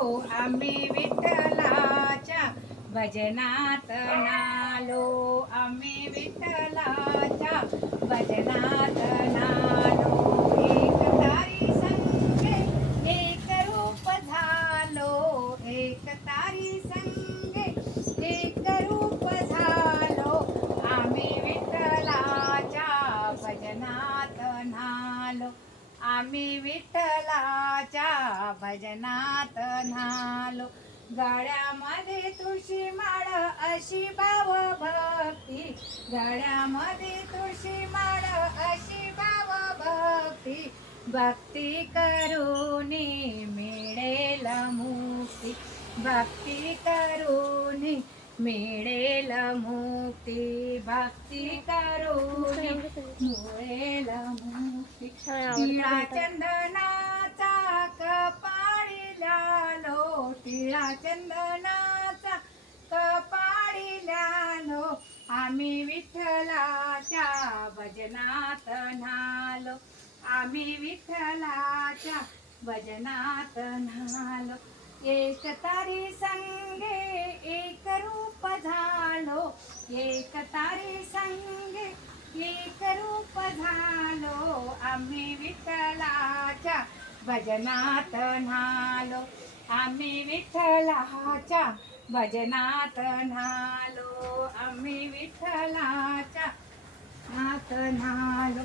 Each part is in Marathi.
आम्ही विठ्ठलाच्या भजनात नालो. आम्ही विठ्ठलाच्या भजनात आम्ही विठ्ठलाच्या भजनात नालो गळ्यामध्ये तुळशी माळ अशी भाव भक्ती गळ्यामध्ये तुळशी माळ अशी भाव भक्ती भक्ती करूनी मिळेल मुक्ती. भक्ती करू मिळेल मुक्ती भक्ती करुणी मिळेल मुक्ती टिळा चंदनाचा कपाळी लालो टिळा चंदनाचा कपाळी लालो आम्ही विठ्ठलाच्या भजनात नालो आम्ही विठ्ठलाच्या भजनात नालो एक तारी संगे एक रूप झालो। एक तारी संगे एक रूप झालो। आम्ही विठ्ठलाच्या भजनात नालो आम्ही विठ्ठलाच्या भजनात नालो आम्ही विठ्ठलाच्या नात नालो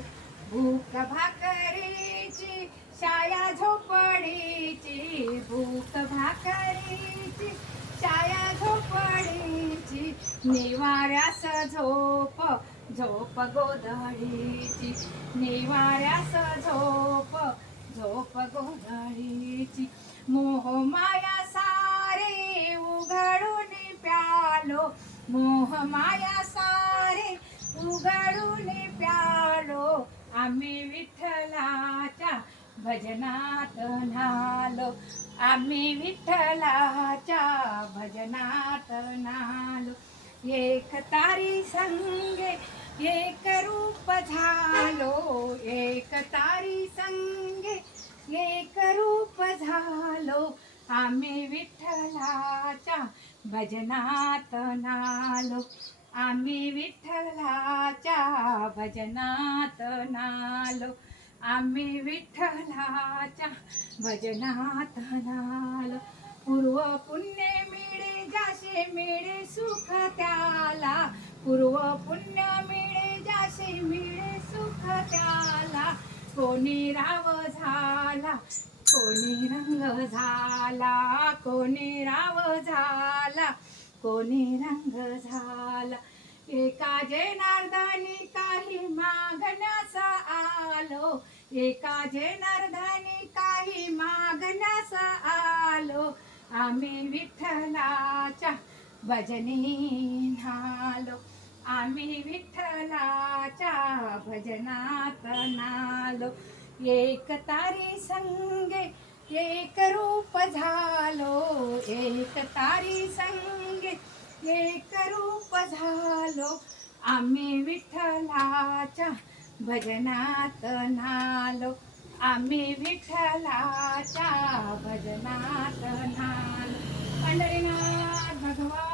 भूक भाकरीची छाया झोपडीची भूक भाकरीची. छाया झोपडीची निवाऱ्यास झोप झोप गोधडीची. निवाऱ्यास झोप झोप गोधडीची. मोह माया सारे उघडून प्यालो. मोह माया सारे उघडून प्यालो. आम्ही विठ्ठलाच्या भजनात नालो आम्ही विठ्ठलाच्या भजनात नालो एक तारी संगे एक रूप झालो. एक तारी संगे एक रूप झालो. आम्ही विठ्ठलाच्या भजनात नालो आम्ही विठ्ठलाच्या भजनात नालो आम्ही विठ्ठलाच्या भजनात नालो पूर्व पुण्य मिळे जासे मिळे सुख त्याला. पूर्व पुण्य मिळे जासे मिळे सुख त्याला. कोणी राव झाला कोणी रंग झाला. कोणी राव झाला कोणी रंग झाला. एका जनार्दनी काही मागण एका जनार्धाने काही मागण्यास आलो. आम्ही विठ्ठलाच्या भजनी नालो आम्ही विठ्ठलाच्या भजनात नालो. एक तारी संगे एक रूप झालो. एक तारी संगे एक रूप झालो. आम्ही विठ्ठलाच्या भजनात नालो आम्ही विठ्ठलाच्या भजनात नालो. पंढरीनाथ भगवान